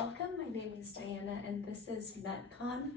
Welcome, my name is Diana and this is MetCon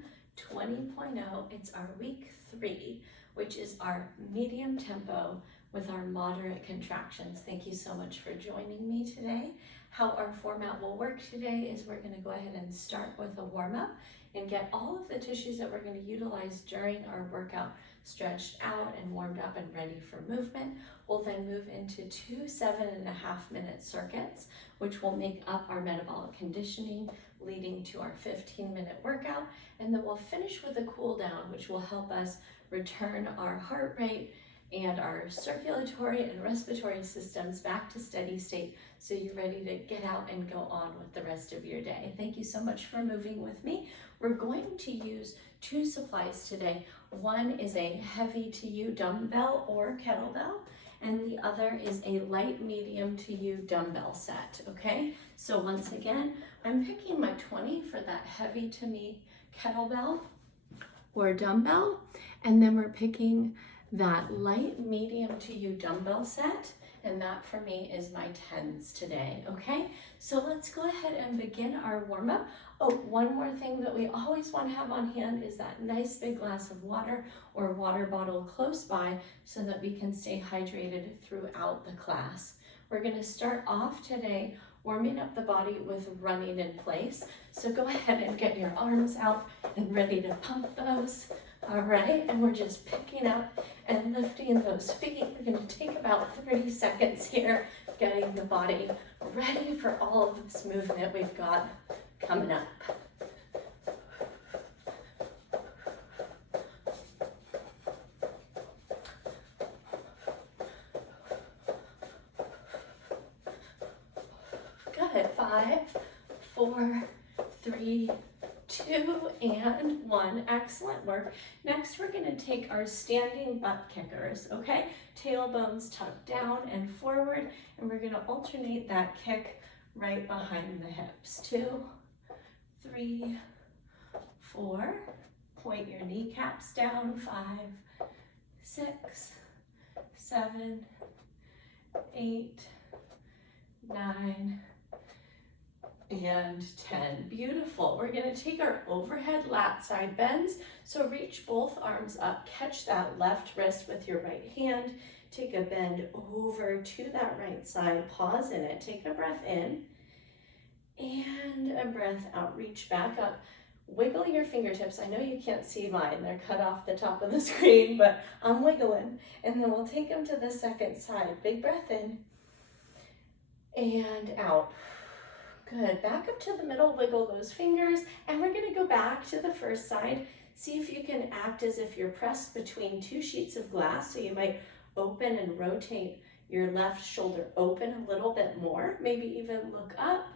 20.0. It's our week 3, which is our medium tempo with our moderate contractions. Thank you so much for joining me today. How our format will work today is we're going to go ahead and start with a warm-up and get all of the tissues that we're going to utilize during our workout stretched out and warmed up and ready for movement. We'll then move into 2 7.5-minute circuits, which will make up our metabolic conditioning, leading to our 15-minute workout. And then we'll finish with a cool down, which will help us return our heart rate and our circulatory and respiratory systems back to steady state so you're ready to get out and go on with the rest of your day. Thank you so much for moving with me. We're going to use 2 supplies today. One is a heavy to you dumbbell or kettlebell, and the other is a light medium to you dumbbell set, okay? So once again, I'm picking my 20 for that heavy to me kettlebell or dumbbell, and then we're picking that light medium to you dumbbell set, and that for me is my 10s today, okay? So let's go ahead and begin our warm-up. Oh, one more thing that we always want to have on hand is that nice big glass of water or water bottle close by so that we can stay hydrated throughout the class. We're going to start off today warming up the body with running in place. So go ahead and get your arms out and ready to pump those. All right, and we're just picking up and lifting those feet. We're going to take about 30 seconds here, getting the body ready for all of this movement we've got coming up. Good. 5, 4, 3, 2, and 1. Excellent work. Next, we're going to take our standing butt kickers, okay? Tailbones tucked down and forward, and we're going to alternate that kick right behind the hips. 2, 3, 4. Point your kneecaps down. 5, 6, 7, 8, 9, and 10. Beautiful. We're going to take our overhead lat side bends. So reach both arms up, catch that left wrist with your right hand, take a bend over to that right side, pause in it, take a breath in and a breath out, reach back up. Wiggle your fingertips. I know you can't see mine, they're cut off the top of the screen, but I'm wiggling. And then we'll take them to the second side. Big breath in and out. Good. Back up to the middle, wiggle those fingers, and we're going to go back to the first side. See if you can act as if you're pressed between 2 sheets of glass. So you might open and rotate your left shoulder open a little bit more, maybe even look up.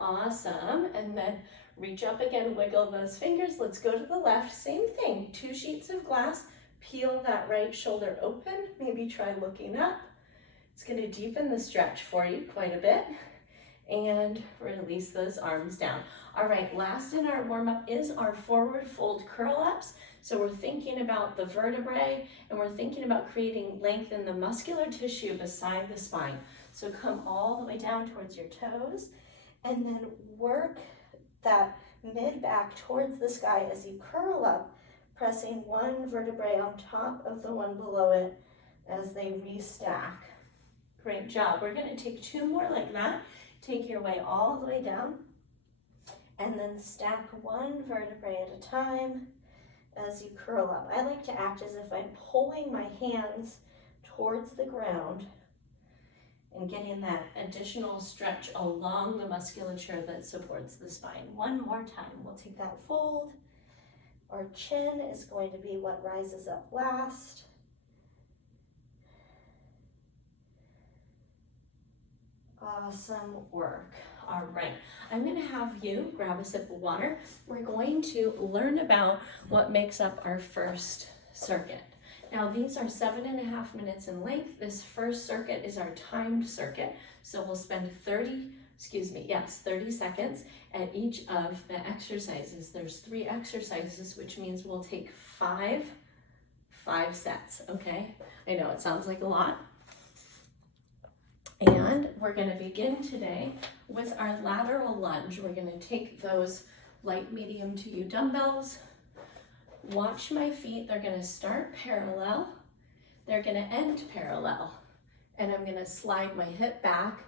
Awesome. And then reach up again, wiggle those fingers. Let's go to the left. Same thing, 2 sheets of glass. Peel that right shoulder open. Maybe try looking up. It's going to deepen the stretch for you quite a bit. And release those arms down. All right, last in our warm-up is our forward fold curl-ups. So we're thinking about the vertebrae and we're thinking about creating length in the muscular tissue beside the spine. So come all the way down towards your toes and then work that mid-back towards the sky as you curl up, pressing one vertebrae on top of the one below it as they restack. Great job. We're going to take 2 more like that. Take your way all the way down and then stack one vertebrae at a time as you curl up. I like to act as if I'm pulling my hands towards the ground and getting that additional stretch along the musculature that supports the spine. One more time. We'll take that fold. Our chin is going to be what rises up last. Awesome work. All right, I'm going to have you grab a sip of water. We're going to learn about what makes up our first circuit. Now these are 7.5 minutes in length. This first circuit is our timed circuit. So we'll spend 30 seconds at each of the exercises. There's 3 exercises, which means we'll take 5 sets, okay? I know it sounds like a lot. And we're going to begin today with our lateral lunge. We're going to take those light, medium to you dumbbells. Watch my feet. They're going to start parallel. They're going to end parallel. And I'm going to slide my hip back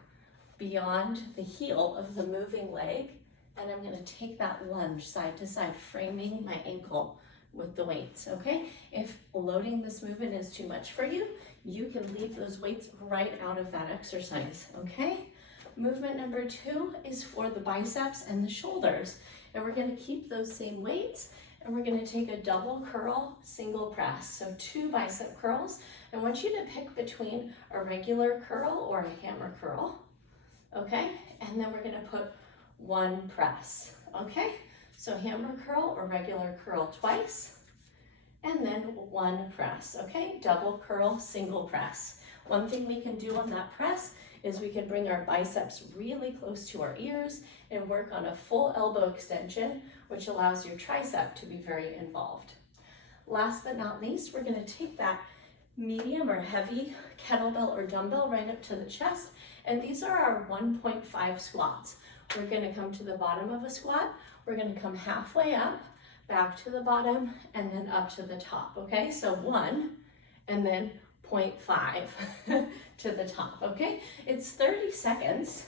beyond the heel of the moving leg. And I'm going to take that lunge side to side, framing my ankle with the weights, okay? If loading this movement is too much for you, you can leave those weights right out of that exercise, okay? Movement number 2 is for the biceps and the shoulders. And we're gonna keep those same weights, and we're gonna take a double curl, single press. So 2 bicep curls. I want you to pick between a regular curl or a hammer curl, okay? And then we're gonna put 1 press, okay? So hammer curl or regular curl twice, and then 1 press, okay? Double curl, single press. One thing we can do on that press is we can bring our biceps really close to our ears and work on a full elbow extension, which allows your tricep to be very involved. Last but not least, we're gonna take that medium or heavy kettlebell or dumbbell right up to the chest, and these are our 1.5 squats. We're gonna come to the bottom of a squat, we're gonna come halfway up, back to the bottom, and then up to the top, okay? So 1, and then 0.5 to the top, okay? It's 30 seconds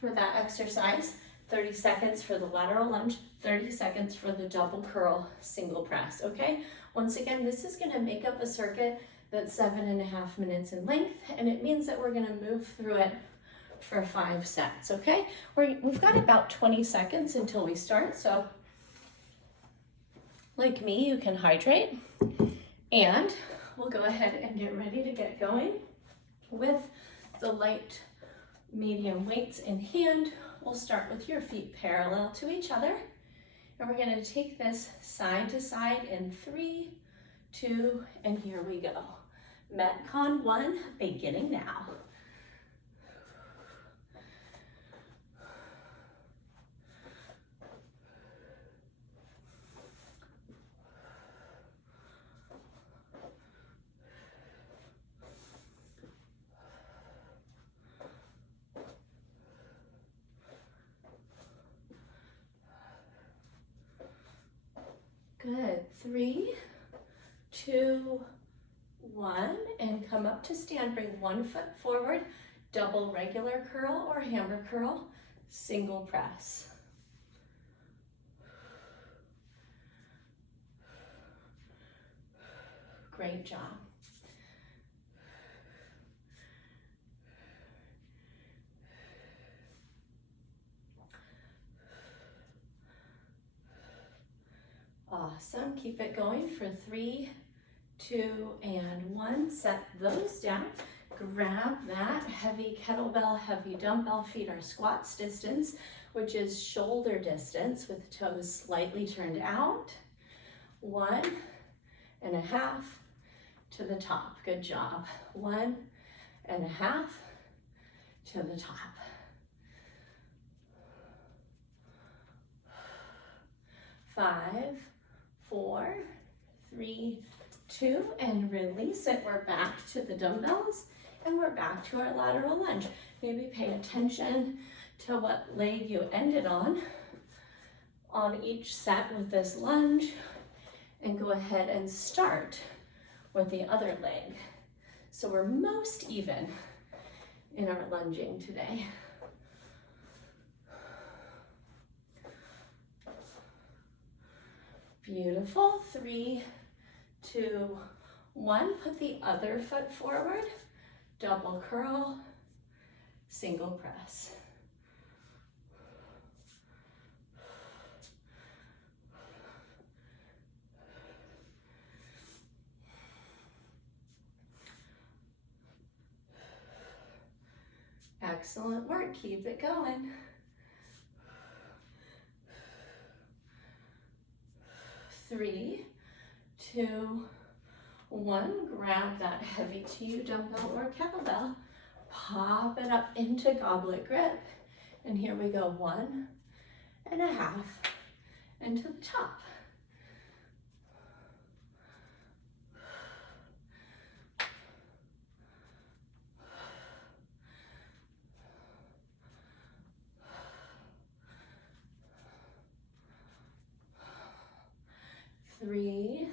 for that exercise, 30 seconds for the lateral lunge, 30 seconds for the double curl, single press, okay? Once again, this is gonna make up a circuit that's 7.5 minutes in length, and it means that we're gonna move through it for 5 sets, okay? We've got about 20 seconds until we start, so like me, you can hydrate, and we'll go ahead and get ready to get going with the light, medium weights in hand. We'll start with your feet parallel to each other, and we're gonna take this side to side in 3, 2, and here we go. MetCon 1, beginning now. Good, 3, 2, 1, and come up to stand. Bring 1 foot forward, double regular curl or hammer curl, single press. Great job. Awesome, keep it going for 3, 2, and 1. Set those down. Grab that heavy kettlebell, heavy dumbbell. Feet are squats distance, which is shoulder distance with toes slightly turned out. 1.5 to the top. Good job. 1.5 to the top. 5, 4, 3, 2, and release it. We're back to the dumbbells, and we're back to our lateral lunge. Maybe pay attention to what leg you ended on each set with this lunge, and go ahead and start with the other leg. So we're most even in our lunging today. Beautiful. 3, 2, 1. Put the other foot forward. Double curl, single press. Excellent work. Keep it going. 3, 2, 1. Grab that heavy to you dumbbell or kettlebell. Pop it up into goblet grip. And here we go. 1.5 and to the top. 3,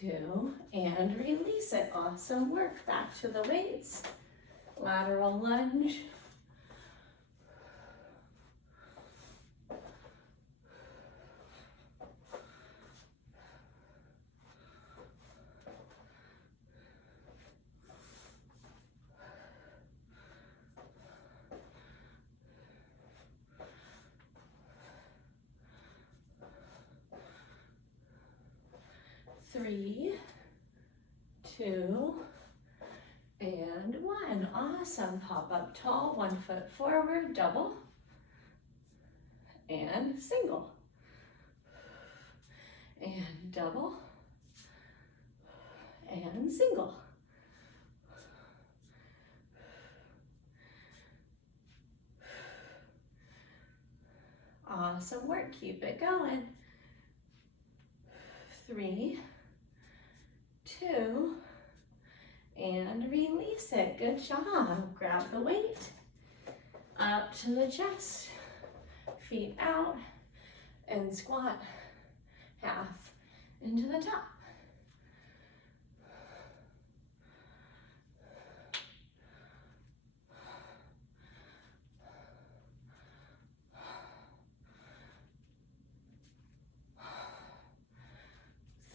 2, and release it. Awesome work. Back to the weights. Lateral lunge. Three, 2, and 1. Awesome. Pop up tall, 1 foot forward, double, and single, and double, and single. Awesome work. Keep it going. 3, 2, and release it. Good job. Grab the weight up to the chest, feet out, and squat half into the top.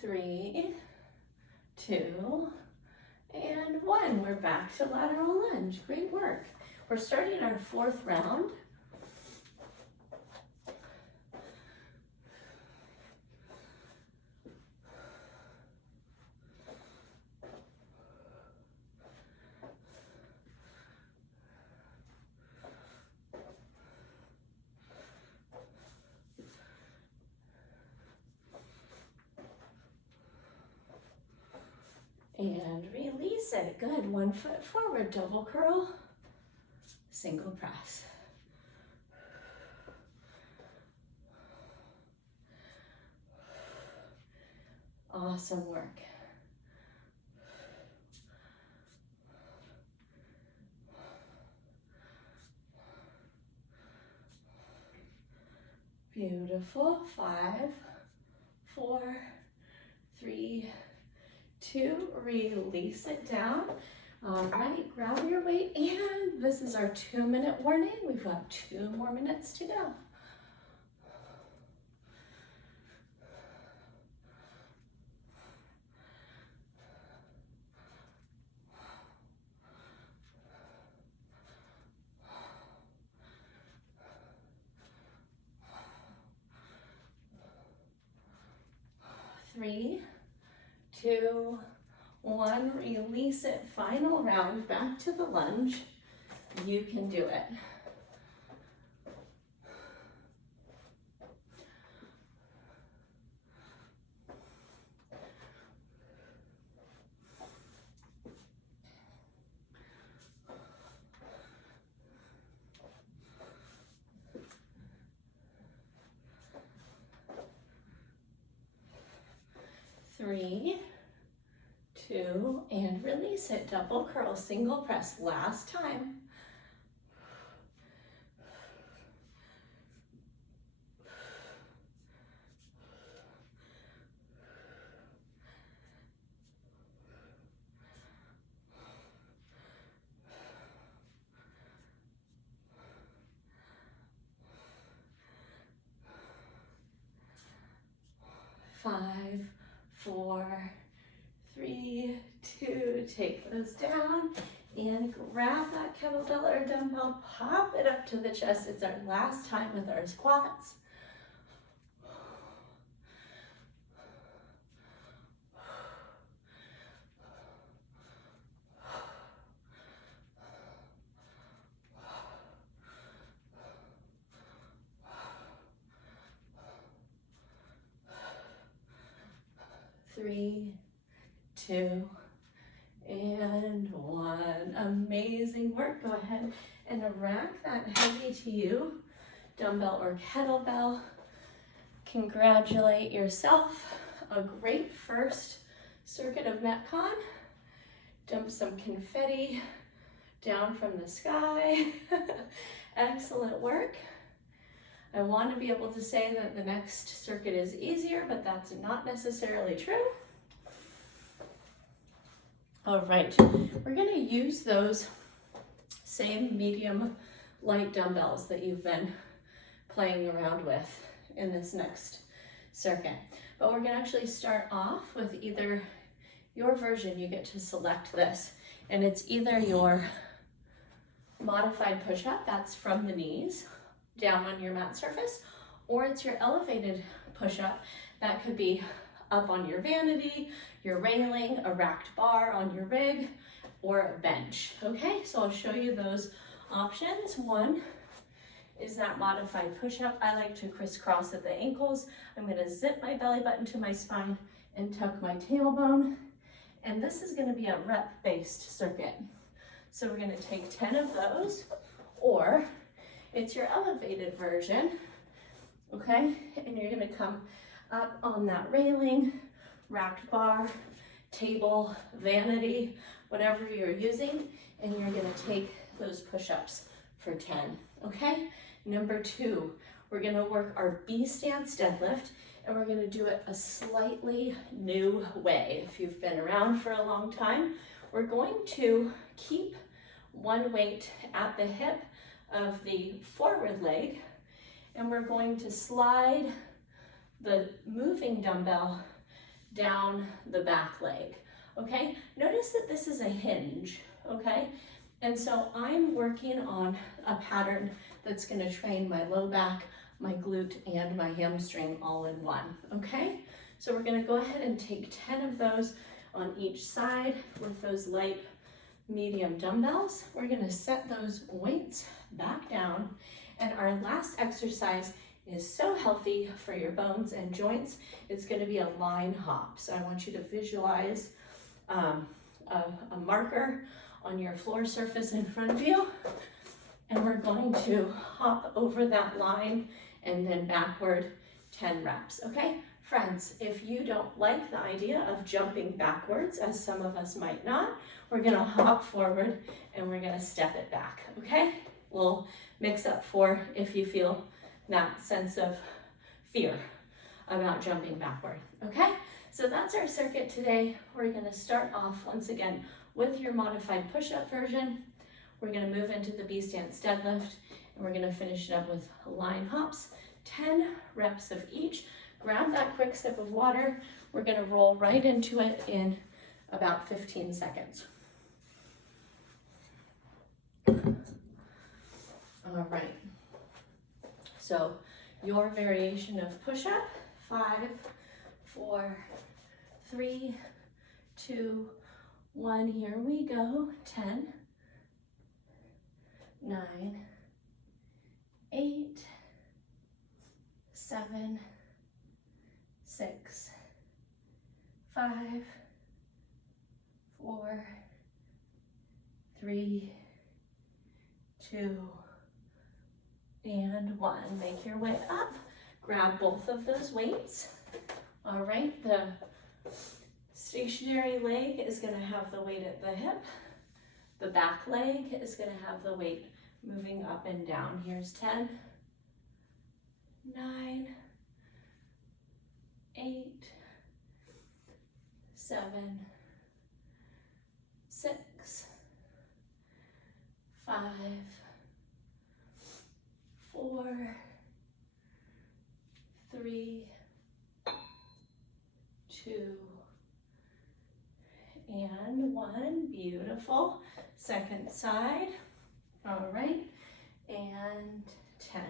Three, 2, and 1. We're back to lateral lunge. Great work. We're starting our 4th round. And release it. Good. 1 foot forward, double curl, single press. Awesome work. Beautiful. 5, 4, 3, 2, release it down. All right, grab your weight, and this is our 2-minute warning. We've got 2 more minutes to go. Three, 2, 1, release it. Final round, back to the lunge. You can do it. Three, 2, and release it. Double curl, single press. Last time. Five, 4, 3, 2, take those down and grab that kettlebell or dumbbell, pop it up to the chest. It's our last time with our squats. Three, 2, and 1. Amazing work. Go ahead and rack that heavy to you, dumbbell or kettlebell. Congratulate yourself. A great first circuit of MetCon. Dump some confetti down from the sky. Excellent work. I want to be able to say that the next circuit is easier, but that's not necessarily true. All right, we're going to use those same medium light dumbbells that you've been playing around with in this next circuit. But we're going to actually start off with either your version. You get to select this, and it's either your modified push-up, that's from the knees down on your mat surface, or it's your elevated push-up. That could be up on your vanity, your railing, a racked bar on your rig, or a bench. Okay, so I'll show you those options. One is that modified push-up. I like to crisscross at the ankles. I'm going to zip my belly button to my spine and tuck my tailbone. And this is going to be a rep-based circuit. So we're going to take 10 of those, or it's your elevated version, okay? And you're going to come up on that railing, racked bar, table, vanity, whatever you're using, and you're going to take those push-ups for 10, okay? Number 2, we're going to work our B stance deadlift, and we're going to do it a slightly new way. If you've been around for a long time, we're going to keep one weight at the hip of the forward leg, and we're going to slide the moving dumbbell down the back leg, okay? Notice that this is a hinge, okay? And so I'm working on a pattern that's gonna train my low back, my glute, and my hamstring all in one, okay? So we're gonna go ahead and take 10 of those on each side with those light medium dumbbells. We're gonna set those weights back down, and our last exercise is so healthy for your bones and joints. It's gonna be a line hop. So I want you to visualize a marker on your floor surface in front of you, and we're going to hop over that line and then backward 10 reps, okay? Friends, if you don't like the idea of jumping backwards, as some of us might not, we're gonna hop forward and we're gonna step it back, okay? We'll mix up 4 if you feel that sense of fear about jumping backward, okay? So that's our circuit today. We're gonna start off once again with your modified push-up version. We're gonna move into the B stance deadlift, and we're gonna finish it up with line hops, 10 reps of each. Grab that quick sip of water. We're gonna roll right into it in about 15 seconds. All right. So your variation of push-up, 5, 4, 3, 2, 1, here we go. 10, 9, 8, 7, 6, 5, 4, 3, 2, and 1. Make your way up. Grab both of those weights. All right, the stationary leg is going to have the weight at the hip. The back leg is going to have the weight moving up and down. Here's 10, 9, 8, 7, 6, 5, 4, 3, 2, and 1. Beautiful. Second side. All right. And 10.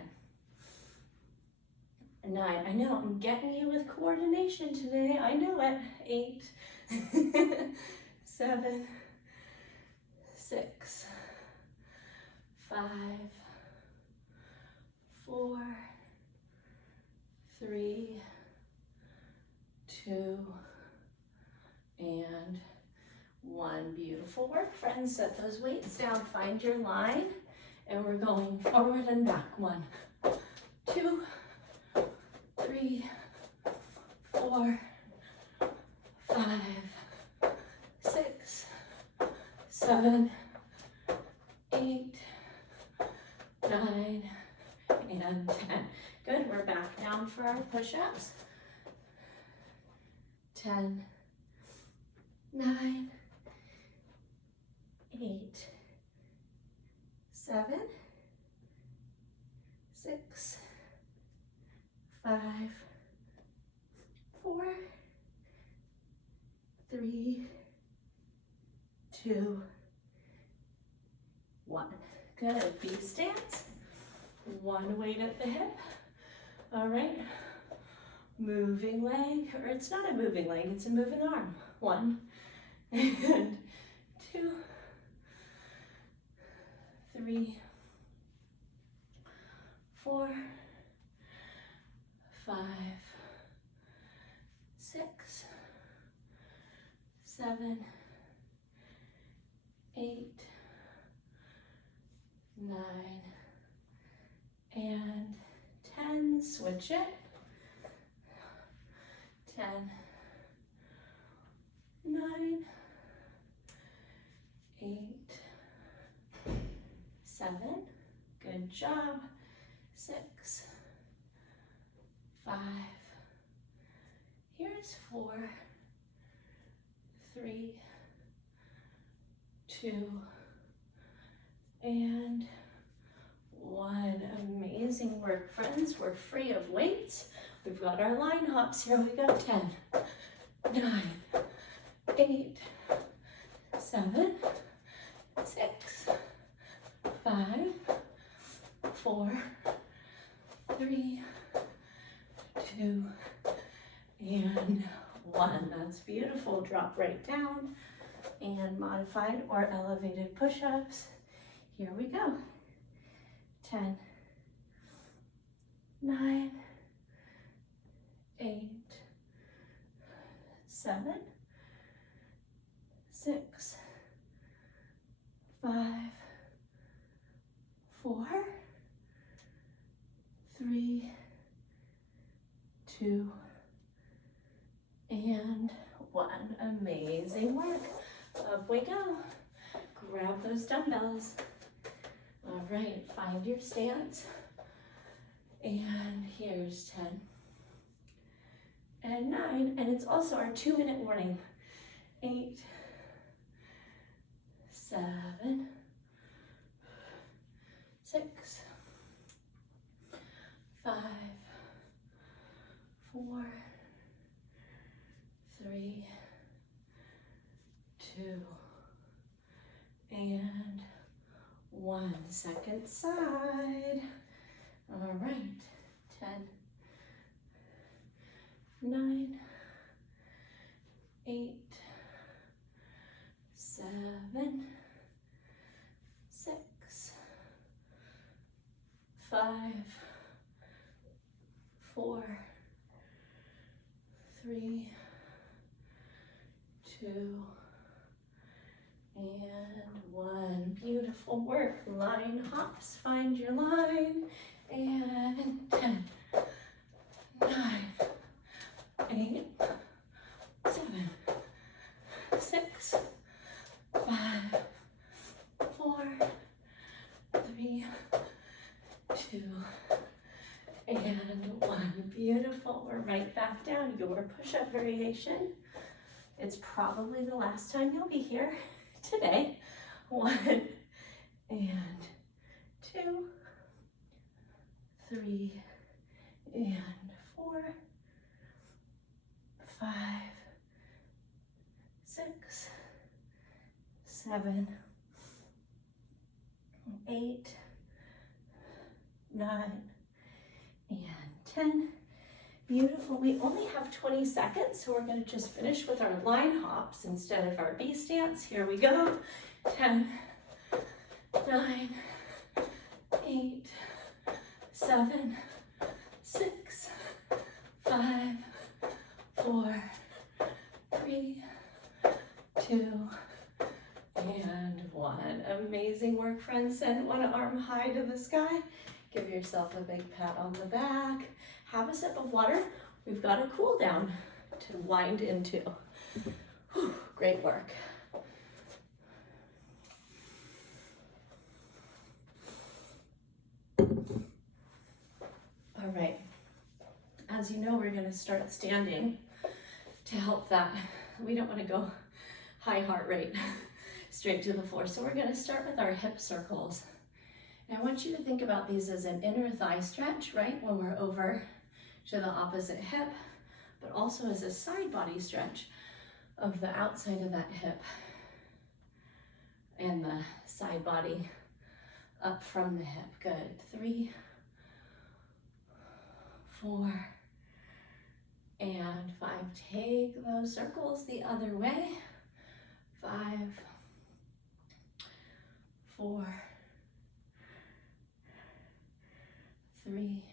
9. I know I'm getting you with coordination today. I know it. 8, 7, 6, 5, 4, 3, 2, and 1. Beautiful work, friends. Set those weights down. Find your line, and we're going forward and back. 1, 2, 3, 4, 5, 6, 7, 8, 9, and 10. We're back down for our push-ups. 10, 9, 8, 7, 6, 5, 4, 3, 2, 1. Good. V stance. One weight at the hip. All right. Moving leg, or it's not a moving leg, it's a moving arm. 1 and 2, 3, 4, 5, 6, 7, 8, 9, and 10. Switch it. 10, 9, 8, 7. Good job. 6, 5. Here's 4, 3, 2, and 1. Amazing work, friends. We're free of weights. We've got our line hops. Here we go. 10, 9, 8, 7, 6, 5, 4, 3, 2, and 1. That's beautiful. Drop right down. And modified or elevated push-ups. Here we go. 10, 9, 8, 7, 6, 5, 4, 3, 2, and 1. Amazing work. Up we go. Grab those dumbbells. All right, find your stance. And here's 10 and 9. And it's also our 2-minute warning. 8, 7, 6, 5, 4, 3, 2, and 1. Second side. All right. 10, 9, 8, 7, 6, 5, 4, 3, 2, and 1. Beautiful work. Line hops. Find your line. And 10, 9, 8, 7, 6, 5, 4, 3, 2, and 1. Beautiful. We're right back down. Your push-up variation. It's probably the last time you'll be here today. 1 and 2, 3 and 4, 5, 6, 7, 8, 9, and 10. Beautiful. We only have 20 seconds, so we're going to just finish with our line hops instead of our B stance. Here we go. 10, 9, 8, 7, 6, 5, 4, 3, 2, and 1. Amazing work, friends. Send one arm high to the sky. Give yourself a big pat on the back. Have a sip of water. We've got a cool down to wind into. Whew, great work. All right, as you know, we're gonna start standing to help that. We don't wanna go high heart rate straight to the floor. So we're gonna start with our hip circles. And I want you to think about these as an inner thigh stretch, right? When we're over to the opposite hip, but also as a side body stretch of the outside of that hip and the side body up from the hip. Good. 3, 4, and 5. Take those circles the other way. 5, 4, 3,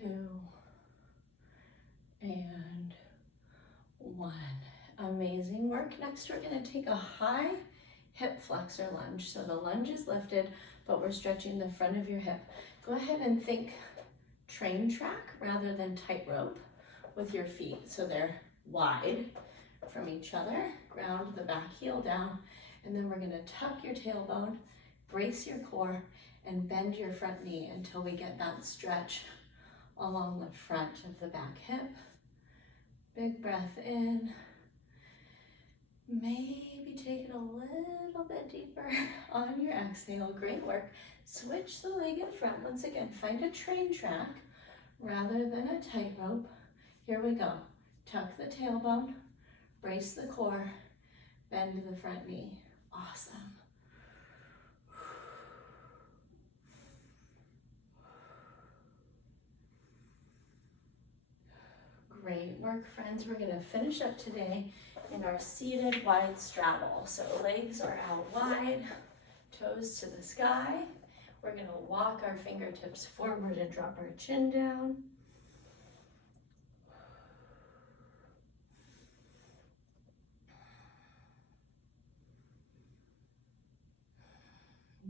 2, and 1. Amazing work. Next, we're going to take a high hip flexor lunge. So the lunge is lifted, but we're stretching the front of your hip. Go ahead and think train track rather than tightrope with your feet. So they're wide from each other. Ground the back heel down, and then we're going to tuck your tailbone, brace your core, and bend your front knee until we get that stretch along the front of the back hip. Big breath in. Maybe take it a little bit deeper on your exhale. Great work. Switch the leg in front. Once again, find a train track rather than a tightrope. Here we go. Tuck the tailbone, brace the core, bend the front knee. Awesome. Great work, friends. We're going to finish up today in our seated wide straddle. So legs are out wide, toes to the sky. We're going to walk our fingertips forward and drop our chin down.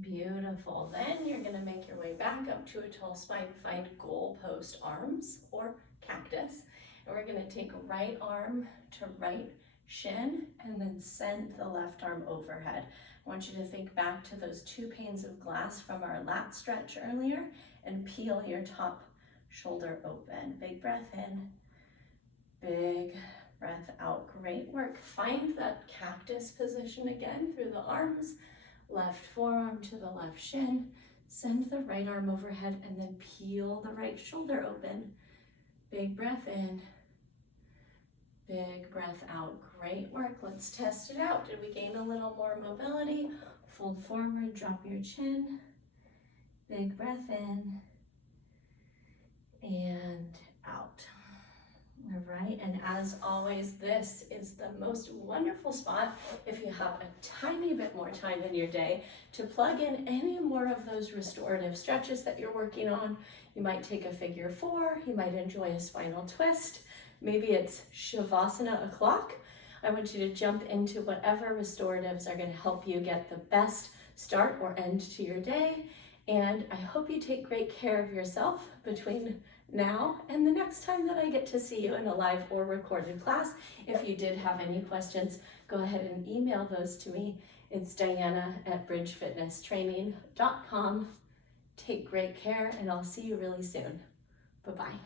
Beautiful. Then you're going to make your way back up to a tall spine. Find goalpost arms or cactus. And we're going to take right arm to right shin and then send the left arm overhead. I want you to think back to those 2 panes of glass from our lat stretch earlier and peel your top shoulder open. Big breath in, big breath out. Great work. Find that cactus position again through the arms. Left forearm to the left shin. Send the right arm overhead and then peel the right shoulder open. Big breath in, big breath out. Great work. Let's test it out. Did we gain a little more mobility? Fold forward, drop your chin. Big breath in and out. All right, and as always, this is the most wonderful spot if you have a tiny bit more time in your day to plug in any more of those restorative stretches that you're working on. You might take a figure 4, you might enjoy a spinal twist, maybe it's Shavasana o'clock. I want you to jump into whatever restoratives are going to help you get the best start or end to your day, and I hope you take great care of yourself between now and the next time that I get to see you in a live or recorded class. If you did have any questions, go ahead and email those to me. It's Diana@bridgefitnesstraining.com. Take great care, and I'll see you really soon. Bye-bye.